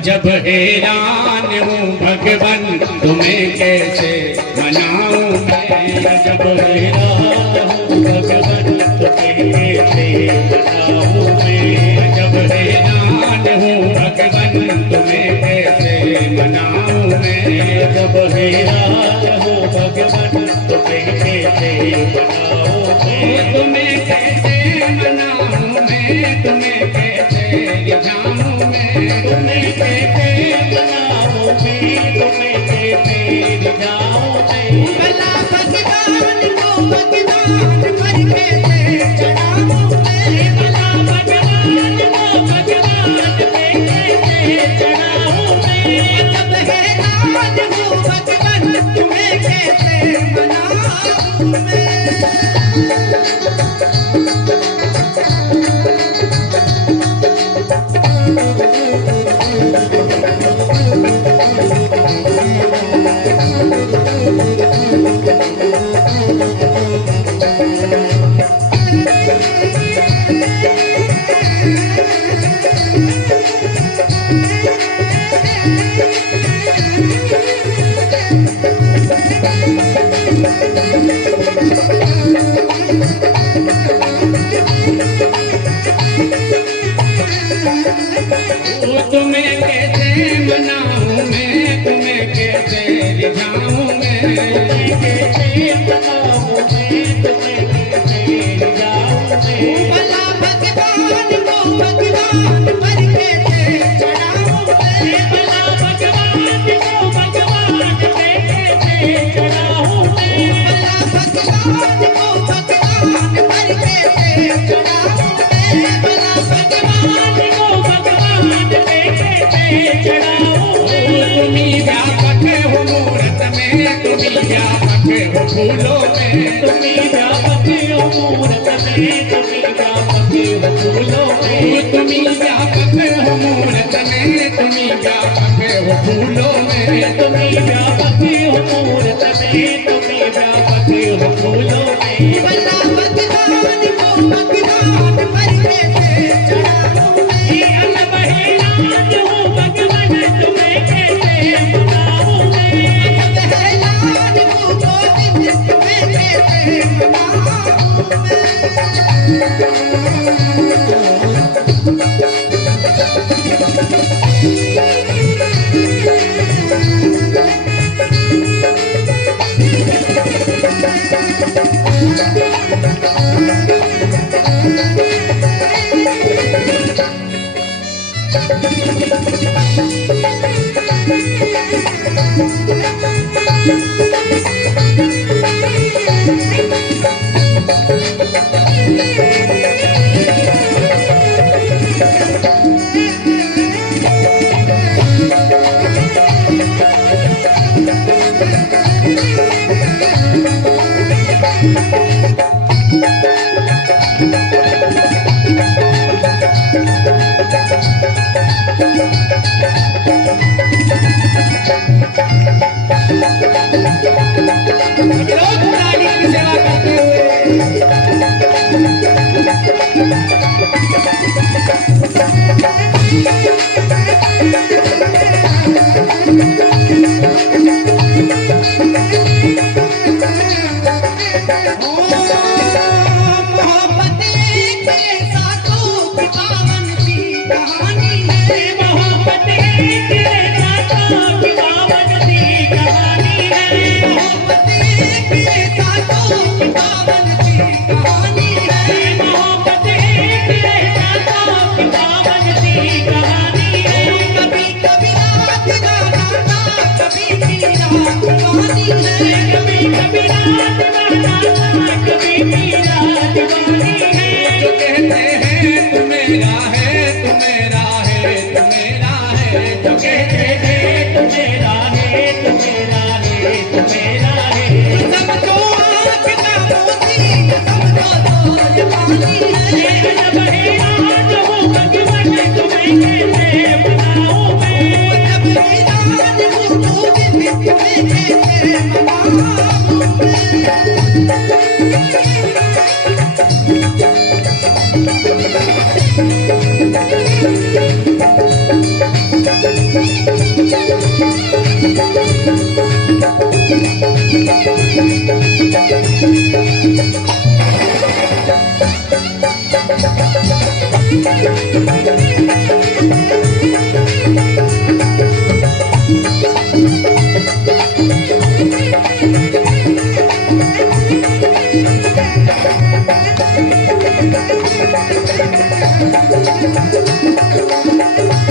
अजब हैरान हूँ भगवन तुम्हें कैसे मनाऊं मैं। अजब हैरान हूँ भगवन तुम्हें कैसे मनाऊं मैं। अजब हैरान हूँ भगवन तुम्हें कैसे मनाऊं मैं। अजब हैरान हूँ भगवन तुम्हें कैसे मनाऊं मैं। तुम्हें कैसे मनाऊं मैं, तुम्हें कैसे रिझाऊं मैं। तुम्हें कैसे मनाऊं मैं, तुम्हें कैसे रिझाऊं मैं। भला भगवान को भगवान पर कैसे चढ़ाऊं मैं। भला भगवान को भगवान पे कैसे चढ़ाऊं मैं। अजब हैरान हूँ भगवन तुम्हें कैसे मनाऊं मैं। तुम्हें कैसे मनाऊं मैं, तुम्हें कैसे रिझाऊं मैं। कैसे मनाऊं मैं, तुम्हें कैसे रिझाऊं मैं। भला भगवान को भगवान पर कैसे चढ़ाऊं मैं। भला भगवान को भगवान पे कैसे चढ़ाऊं मैं। भला भगवान को भगवान पर कैसे चढ़ाऊं मैं। भला भगवान को भगवान पे कैसे चढ़ाऊं मैं। तुम्ही व्यापक हो मूरत में, तुम्ही व्यापक हो फूलों में। तुम्ही व्यापक हो मूरत में, तुम्ही व्यापक हो फूलों में। तुम्ही व्यापक हो मूरत में, तुम्ही व्यापक हो फूलों में। तुम्ही व्यापक हो मूरत में, तुम्ही व्यापक हो फूलों में। भला भगवान को भगवान पर कैसे चढ़ाऊं मैं। अजब हैरान हूँ भगवन तुम्हें कैसे मनाऊं मैं। अजब हैरान हूँ गोविंद तुम्हें कैसे मनाऊं मैं। मेरा है, तू मेरा है, जो कहते हैं तू मेरा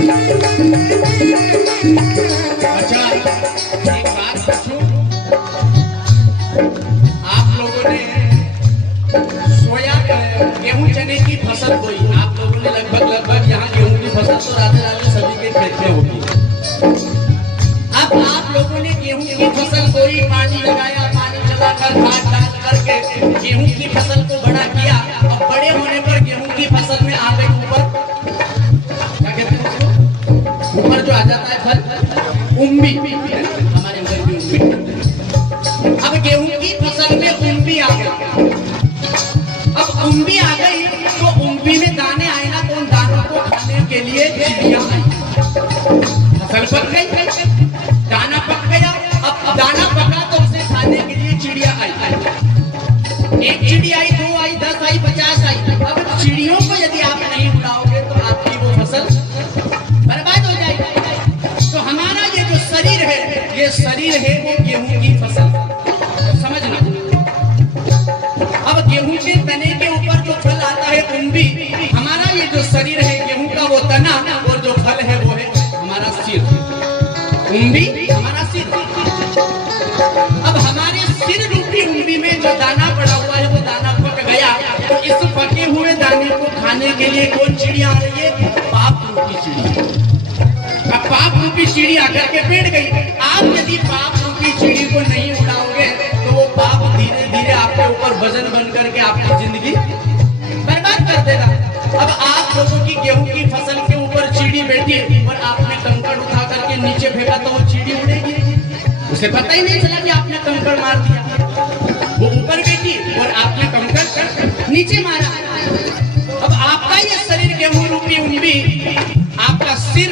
अच्छा एक बात पूछूं, आप लोगों ने सोया गेहूं चने की फसल बोई, आप लोगों ने लगभग यहाँ गेहूं की फसल तो राधे राधे सभी के खेत में होगी। अब आप लोगों ने गेहूं की फसल बोई, पानी लगाया, पानी चलाकर खाद डाल करके गेहूं की फसल को बड़ा किया। अब बड़े होने पर गेहूं की फसल में आ गई ऊपर, क्या कहते हैं उसको, ऊपर जो आ जाता है फल, उम्बी, हमारे उधर भी उम्बी। अब गेहूं की फसल में उम्बी आ गई। अब उम्बी आ गई तो उम्बी में दाने आए ना, तो उन दानों को खाने के लिए चिड़िया आई। फसल पक गई, दाना पक गया। अब दाना पका तो उसे खाने के लिए चिड़िया आई। एक चिड़िया आई, 2 आई, 10 आई, 50 आई। अब चिड़ियों को यदि आप नहीं उड़ाओगे तो आपकी वो फसल बर्बाद हो जाएगी। तो हमारा ये जो शरीर है, ये शरीर है वो गेहूं की फसल, समझना। अब गेहूं के तने के ऊपर जो फल आता है उम्बी, हमारा ये जो शरीर है गेहूं का वो तना, और जो फल है वो है हमारा सिर, उम्बी हमारा सिर। अब हमारे सिर रूपी उम्बी में जो दाना पड़ा हुआ है वो दाना पक गया। तो इस पके हुए दाने को खाने के लिए कौन चिड़िया आ रही है? पाप रूपी चिड़ी। अब पाप रूपी चिड़ी आकर के बैठ गई। आप यदि पाप रूपी चिड़ी को नहीं उड़ाओगे तो वो पाप धीरे धीरे आपके ऊपर वजन बन करके आपकी जिंदगी बर्बाद कर देगा। अब आप लोगों की गेहूं की फसल के ऊपर चिड़ी बैठी और आपने कंकड़ उठा करके नीचे फेंका तो वो चिड़ी उड़ेगी, उसे पता ही नहीं चला कि आपने कंकड़ मार दिया। वो ऊपर बैठी और आपने कंकड़ नीचे मारा। अब आपका ये शरीर गेहूं रूपी उम्बी, आपका सिर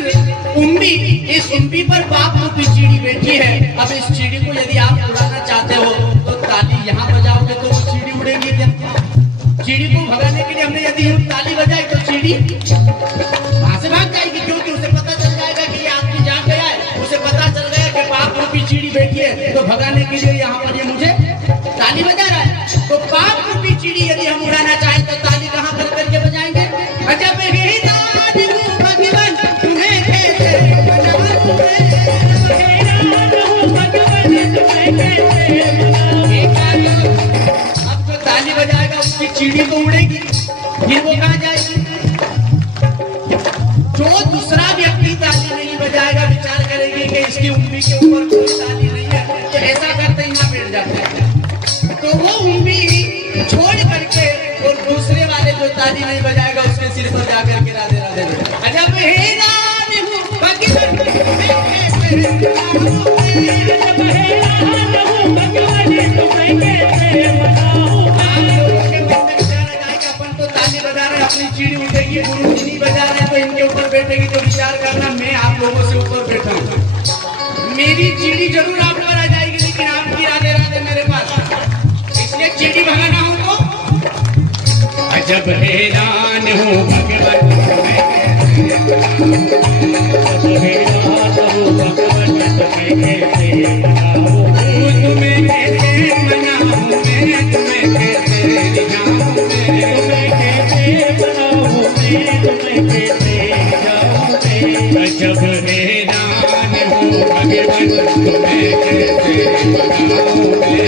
उम्बी, इस उम्बी पर पाप रूपी चिड़ी बैठी है। अब इस चिड़ी को यदि आप उड़ाना चाहते हो तो ताली यहाँ बजाओगे तो वो चिड़ी उड़ेगी क्या? चिड़ी को भगाने के लिए हमने यदि ताली बजाई तो चिड़ी वहां से भाग जाएगी, क्योंकि उसे पता चल जाएगा कि ये आदमी जाग गया है। उसे पता चल गया कि पाप रूपी चिड़ी बैठी है, तो भगाने के लिए यहाँ पर ये मुझे ताली बजा रहा है। तो पाप रूपी चिड़ी यदि हम उड़ाना चाहें तो ताली कहाँ कर करके बजाएंगे? अजब है भगवान तुम्हें कैसे अब जो ताली बजाएगा उसकी चिड़ी तो उड़ेगी, फिर वो कहाँ जाएगी? जो दूसरा व्यक्ति ताली नहीं बजाएगा, विचार करेगी कि इसकी उम्मी के ऊपर कोई ताली नहीं है, तो ऐसा करते यहाँ बैठ जाते हैं। तो वो उम्मी छोड़ करके और दूसरे वाले जो ताली नहीं बजाएगा उसके सिर पर जाकर के राधे राधे। अजब है अपन तो ताली बजा रहे, अपनी चिड़ी उठेगी, गुरु जी नहीं बजा रहे तो इनके ऊपर बैठेगी। तो विचार करना, मैं आप लोगों से ऊपर बैठा हूँ, मेरी चिड़ी जरूर आप पर आ जाएगी, लेकिन आपकी राधे राधे मेरे पास। इसलिए चिड़ी भगाना हो तो अजब हैरान हो भगवान तुम्हें कैसे मनाऊं मैं, तुम्हें कैसे रिझाऊं मैं, तुम्हें कैसे मनाऊं मैं, तुम्हें कैसे रिझाऊं मैं। अजब हैरान हो भगवान तुम्हें कैसे मनाऊं मैं।